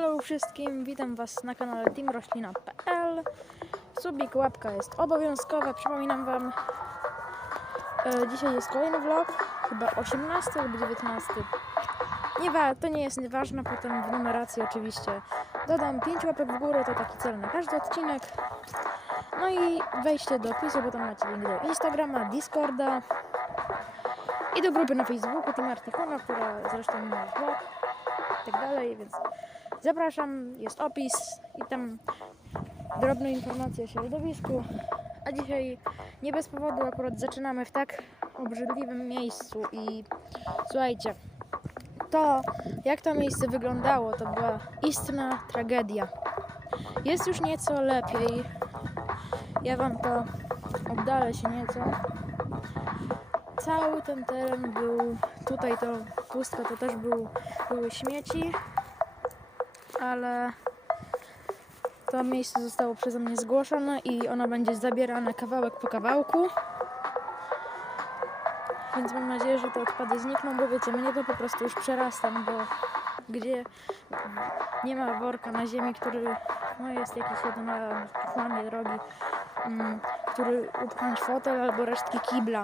Hello wszystkim, witam Was na kanale teamroślina.pl Subik, łapka jest obowiązkowa, przypominam Wam e, Dzisiaj jest kolejny vlog, chyba 18 lub 19 nie wa- To nie jest ważne, potem w numeracji oczywiście dodam 5 łapek w górę, to taki cel na każdy odcinek. No i wejście do opisu, bo tam macie link do Instagrama, Discorda i do grupy na Facebooku Team Artikona, która zresztą ma vlog i tak dalej, więc zapraszam, jest opis i tam drobne informacje o środowisku. A dzisiaj nie bez powodu akurat zaczynamy w tak obrzydliwym miejscu i słuchajcie, to jak to miejsce wyglądało, to była istna tragedia. Jest już nieco lepiej. Ja wam to oddalę się nieco. Cały ten teren był, tutaj to pustka to też był, były śmieci, ale to miejsce zostało przeze mnie zgłoszone i ono będzie zabierane kawałek po kawałku. Więc mam nadzieję, że te odpady znikną, bo wiecie, mnie to po prostu już przerastam, bo gdzie nie ma worka na ziemi, który no jest jakiś jeden na mamie drogi, mm, który upchnąć fotel albo resztki kibla.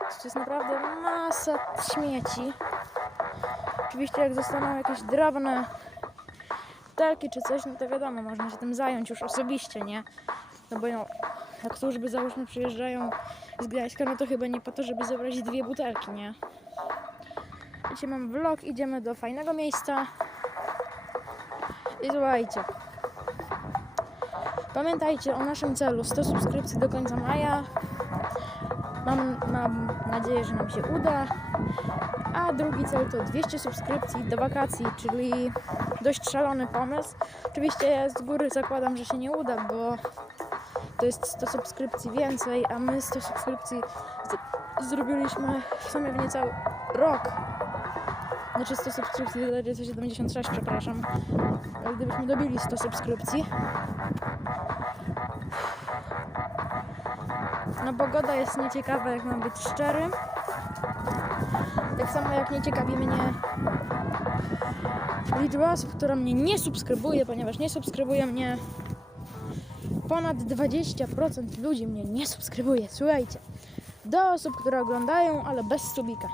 To jest naprawdę masa śmieci. Oczywiście jak zostaną jakieś drobne butelki czy coś, no to wiadomo, można się tym zająć już osobiście, nie? No bo no, jak służby załóżmy przyjeżdżają z Gdańska, no to chyba nie po to, żeby zebrać dwie butelki, nie? Dzisiaj mam vlog, idziemy do fajnego miejsca. I słuchajcie. Pamiętajcie o naszym celu 100 subskrypcji do końca maja. Mam, mam nadzieję, że nam się uda. A drugi cel to 200 subskrypcji do wakacji, czyli dość szalony pomysł. Oczywiście ja z góry zakładam, że się nie uda, bo to jest 100 subskrypcji więcej, a my 100 subskrypcji zrobiliśmy w sumie w niecały rok. Znaczy 100 subskrypcji, to 76, przepraszam. Gdybyśmy dobili 100 subskrypcji, no pogoda jest nieciekawa, jak mam być szczery. Samo jak nie ciekawi mnie liczba osób, która mnie nie subskrybuje, ponieważ nie subskrybuje mnie ponad 20% ludzi mnie nie subskrybuje. Słuchajcie, do osób, które oglądają, ale bez subika.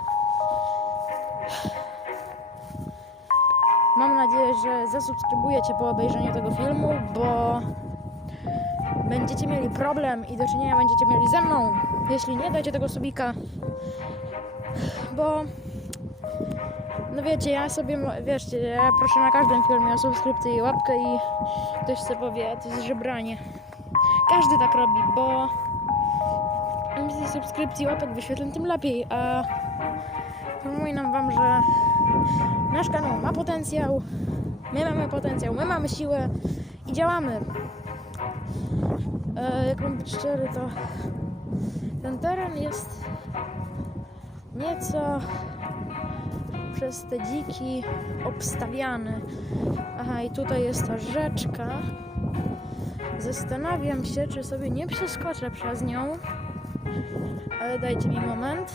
Mam nadzieję, że zasubskrybujecie po obejrzeniu tego filmu, bo będziecie mieli problem i do czynienia będziecie mieli ze mną, jeśli nie dacie tego subika, bo no wiecie, ja sobie, wiecie, ja proszę na każdym filmie o subskrypcję i łapkę i ktoś sobie powie, to jest żebranie. Każdy tak robi, bo im więcej subskrypcji łapek wyświetleń, tym lepiej, a przypominam wam, że nasz kanał ma potencjał, my mamy potencjał, my mamy siłę i działamy. E, jak mam być szczery, to ten teren jest nieco przez te dziki obstawiany. Aha, i tutaj jest ta rzeczka. Zastanawiam się, czy sobie nie przeskoczę przez nią. Ale dajcie mi moment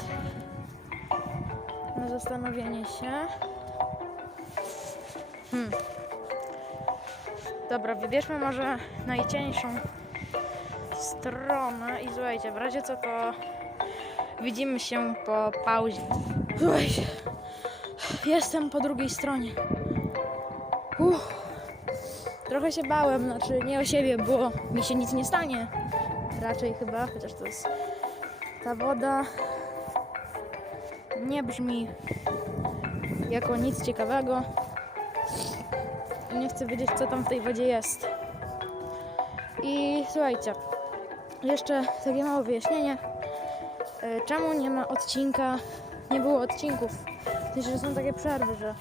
na zastanowienie się. Hmm. Dobra, wybierzmy może najcieńszą stronę i słuchajcie, w razie co to widzimy się po pauzie. Słuchajcie, jestem po drugiej stronie. Uff. Trochę się bałem, znaczy nie o siebie, bo mi się nic nie stanie. Raczej chyba, chociaż to jest ta woda nie brzmi jako nic ciekawego. Nie chcę wiedzieć, co tam w tej wodzie jest. I słuchajcie, jeszcze takie małe wyjaśnienie. E, Czemu nie ma odcinka, nie było odcinków? W sensie, że są takie przerwy, że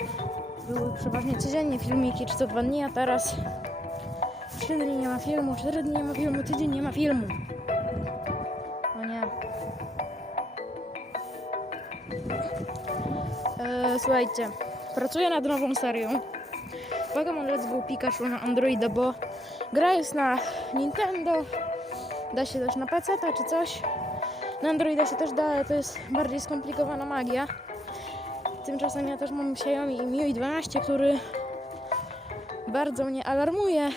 były przeważnie codziennie filmiki, czy co dwa dni, a teraz 3 dni nie ma filmu, 4 dni nie ma filmu, tydzień nie ma filmu. No nie. E, słuchajcie, pracuję nad nową serią. Pokémon Let's Go Pikachu na Androida, bo gra jest na Nintendo, da się też na PC czy coś. Na Androida się też da, ale to jest bardziej skomplikowana magia. Tymczasem ja też mam Xiaomi i Mi 12, który bardzo mnie alarmuje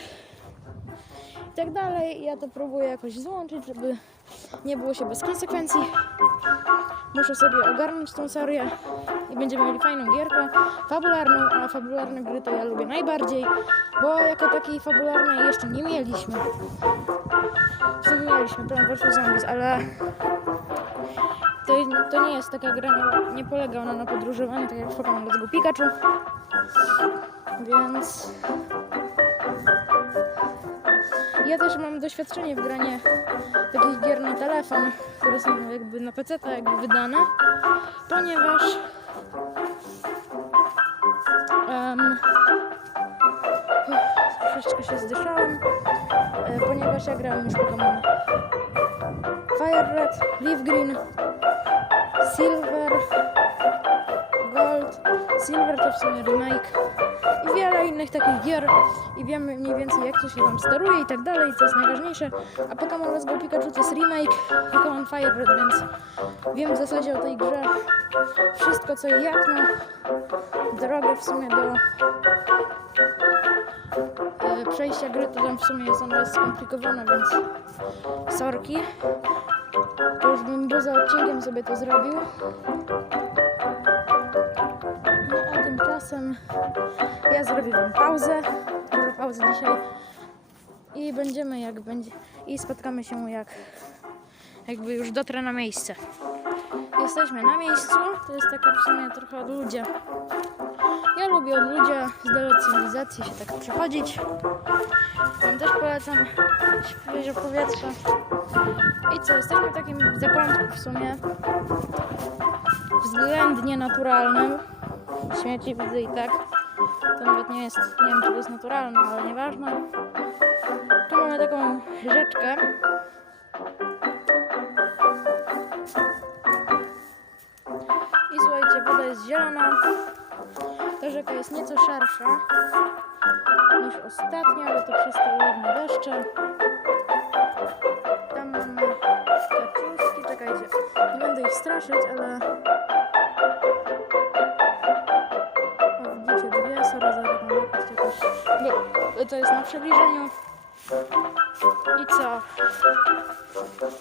i tak dalej. Ja to próbuję jakoś złączyć, żeby nie było się bez konsekwencji. Muszę sobie ogarnąć tą serię i będziemy mieli fajną gierkę fabularną, a fabularne gry to ja lubię najbardziej, bo jako takiej fabularnej jeszcze nie mieliśmy. W sumie mieliśmy Plan vs Zombies, ale to, to nie jest taka gra, nie, nie polega ona na podróżowaniu, tak jak w Pokémon Let's Go Pikachu. Więc ja też mam doświadczenie w granie takich gier na telefon, które są jakby na PC jakby wydane, ponieważ em, troszeczkę się zdyszałem, e, ponieważ ja grałem już Pokémon Fire Red, Leaf Green, Silver, Gold, Silver to w sumie remake i wiele innych takich gier i wiemy mniej więcej jak to się tam steruje i tak dalej, co jest najważniejsze. A Pokémon Let's Go Pikachu to jest remake Pokémon Fire Red, więc wiem w zasadzie o tej grze wszystko co i jak, no drogę w sumie do e, przejścia gry to tam w sumie jest ona skomplikowana, więc sorki. To już bym poza odcinkiem sobie to zrobił. No a tymczasem ja zrobię wam pauzę. Dużo pauzy dzisiaj. I będziemy jak będzie. I spotkamy się jak jakby już dotrę na miejsce. Jesteśmy na miejscu. To jest taka w sumie trochę ludzie. Ja lubię od ludzie z cywilizacji się tak przechodzić. Wam też polecam świeże powietrze. I co, jesteśmy w takim zakątku w sumie względnie naturalnym. Śmieci widzę i tak. To nawet nie jest, nie wiem czy to jest naturalne, ale nieważne. Tu mamy taką rzeczkę. I słuchajcie, woda jest zielona. Ta rzeka jest nieco szersza niż ostatnia, ale to przez te ładne deszcze. Tam mamy kaczuszki, czekajcie, nie będę ich straszyć, ale... O, widzicie dwie, sorry za to jest na przybliżeniu. I co?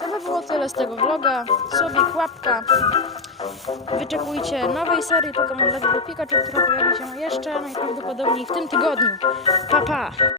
To by było tyle z tego vloga. Subik, łapka. Wyczekujcie nowej serii Pokémon Let's Go Pikachu, która pojawi się jeszcze najprawdopodobniej w tym tygodniu. Pa, pa!